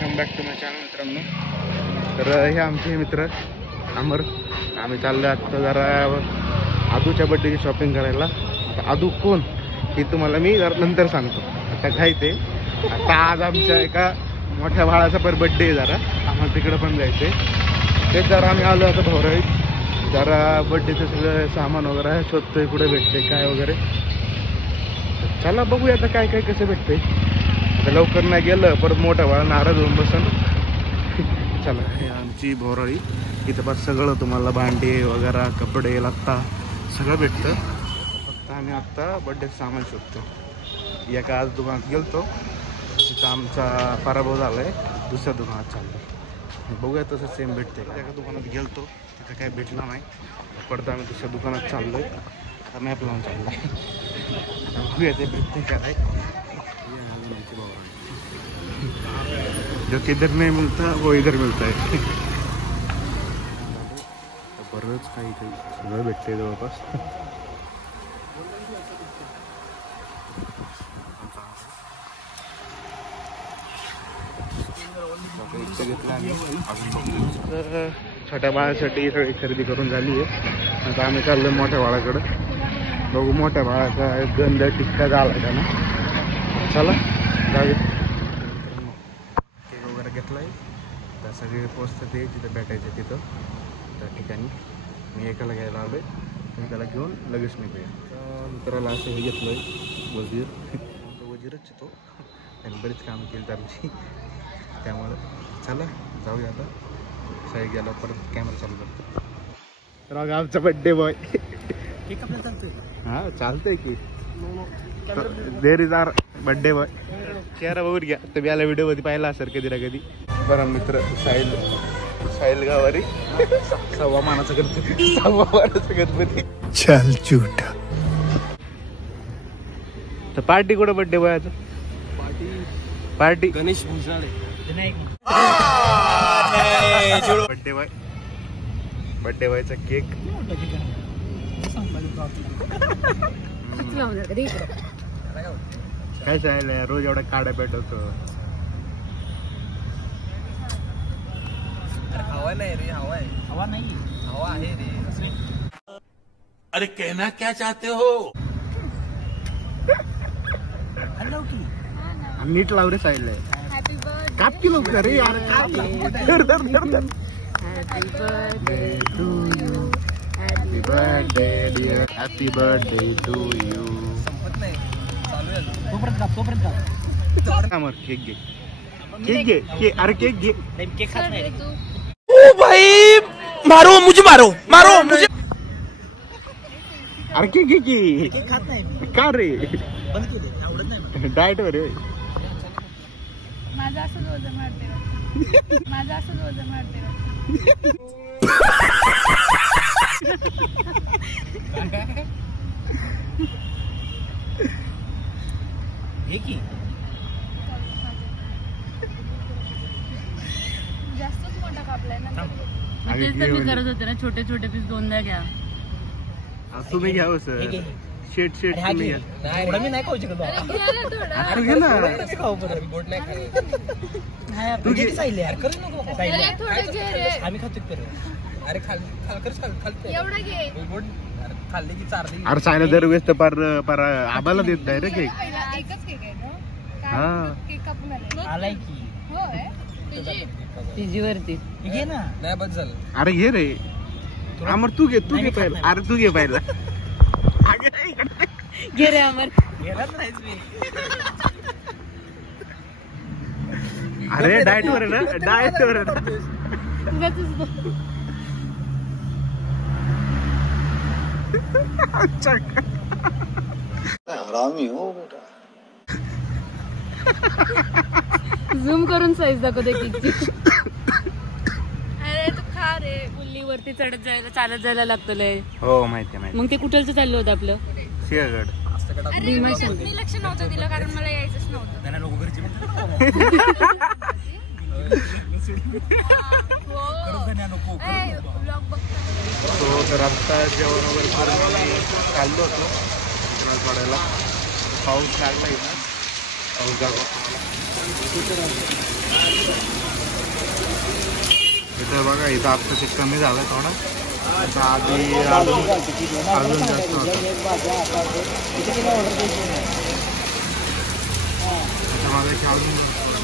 Welcome back to my channel मित्रांनो. तर हे आमचे मित्र अमर, आम्ही चाललो आता जरा आदूच्या बड्डेची शॉपिंग करायला. आता आदू कोण हे तुम्हाला मी जरा नंतर सांगतो. आता काय ते आता आज आमच्या एका मोठ्या भावाचा पण बड्डे आहे, जरा आम्हाला तिकडं पण जायचं आहे. तेच जरा आम्ही आलो आता भोराईत, जरा बड्डेचं सगळं सामान वगैरे शोधतोय कुठे भेटते काय वगैरे. चला बघूया आता काय काय कसं भेटतंय. आता लवकर नाही गेलं परत मोठा भावा नाराज होऊन बसन. चला हे आमची भोराळी, इथं बस सगळं तुम्हाला भांडी वगैरे कपडे लत्ता सगळं भेटतं. फक्त आम्ही आत्ता बड्डेचं सामान शोधतो. एका आज दुकानात गेलतो, तिथं आमचा पराभव झाला आहे, दुसऱ्या दुकानात चाललो. बघूया तसं सेम भेटते. एका दुकानात गेलतो तिथं काय भेटलं नाही, परत आम्ही दुसऱ्या दुकानात चाललो आहे. आता मॅप लावून चाललो आहे, बघूया ते भेटते काय. जो किधर नहीं मिलता वो इधर मिलता है. बरंच काही काही सगळं भेटते जवळपास. छोट्या बाळासाठी सगळी खरेदी करून झाली आहे. आता आम्ही चाललो मोठ्या बाळाकडं. बघू मोठ्या बाळाचा गंध टिक्का झाला का ना. चला जाऊया. केक वगैरे घेतला आहे, तर सगळे पोचतं ते तिथं भेटायचं तिथं त्या ठिकाणी. मी एकाला घ्यायला आलो आहे, मी त्याला घेऊन लगेच निघूया. मित्राला असं हे घेतलं आहे वजीर, वजीरच तो, त्यांनी बरीच कामं केली आमची. त्यामुळं चला जाऊया आता. साईड गेला परत कॅमेरा चालू करतो. तर आमचा बड्डे बॉय केक आपल्याला चालतोय. हां चालतंय की, there is our birthday boy. चेहरा बघून घ्या, तुम्ही याला व्हिडिओमध्ये पाहिला असेल कधी ना कधी. बरं मित्र साहिल गावारी 6 मानाचा गणपती, 6 मानाचा गणपती. चल झूठा. तर पार्टी कुठं बड्डे बॉयचं? पार्टी गणेश बड्डे बॉयचा केक. काय सांगितलं रोज एवढा काढा पेटवतो. हवा नाही रे, हवा आहे. हवा नाही, हवा आहे रे. अरे कहना क्या चाहते हो? नीट लाव रे साईडला. काप की लवकर रे यार. धर धर धर धर. Happy birthday to you, happy birthday dear, happy birthday to you. Cake घे, केक घे, केक. अरे केक घे. केक खात नाही तू. ओ भाई मारो मुझे, मारो मारो मुझे. अरे केक घे की. केक खात नाही का रे? बंद केले, आवडत नाही. डाएट वर रे. माझा असं वजन वाढते, माझा असं वजन वाढते. हे की जास्तच मोठा कापलाय ना. तेच तर मी करत होते ना, छोटे छोटे पीस 2दा घ्या. तुम्ही घ्या हो सर. शेट तुम्ही घ्या. एवढा मी नाही खाऊ शकत. अरे घे ना. खाऊ बरं, गोड नाही खायला. तू किती साईले यार, करू नको. थोडे घे रे, आम्ही खातो तर. अरे खाल खाल एवढा घे. गोड खाल्ले की चारली. अरे सायला दरवेळेस तर पर आबाला देत नाही रे केक. एकच केक आहे ना. हां केक कापून आलाय की. होय तिजी वरती घे ना. नाही बस झालं. अरे घे रे अमर, तू घे पहिला. अरे तू घे पहिला. घे रे अमर. घेणार नाहीस मी. अरे डाएट वर आहे ना, डाएट वर आहे. हरामी हो बेटा. झूम करून साईज दाखवते केकची. अरे तू खा रे. पुल्लीवरती चढत जायला, चालत जायला लागतं लय. हो माहिती. मग ते कुठलचं चाललं होतं आपलं? सिंहगड. मी लक्ष नव्हतं दिलं कारण मला यायचंच नव्हतं. त्यांना लोक घरची तर आत्ता जेवण वगैरे करून चाललो होतो पडायला. पाऊस लागला इथं. पाऊस जागा तर बघा इथं आत्ताचे कमी झालं थोडा, आता आधी अजून जास्त होतं. त्याच्यामध्ये अजून